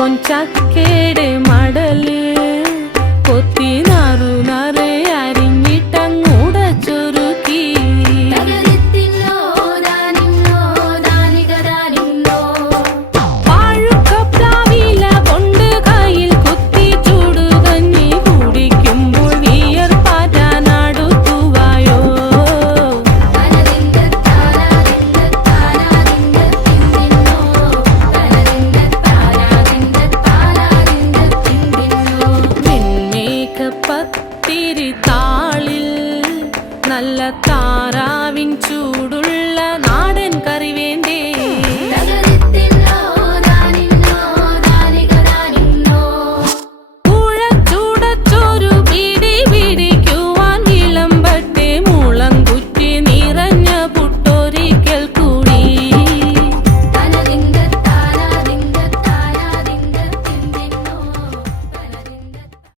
ಕೊಂಚ ಕೇಡೆ ಮಾಡಲಿ ಕೊತ್ತಿ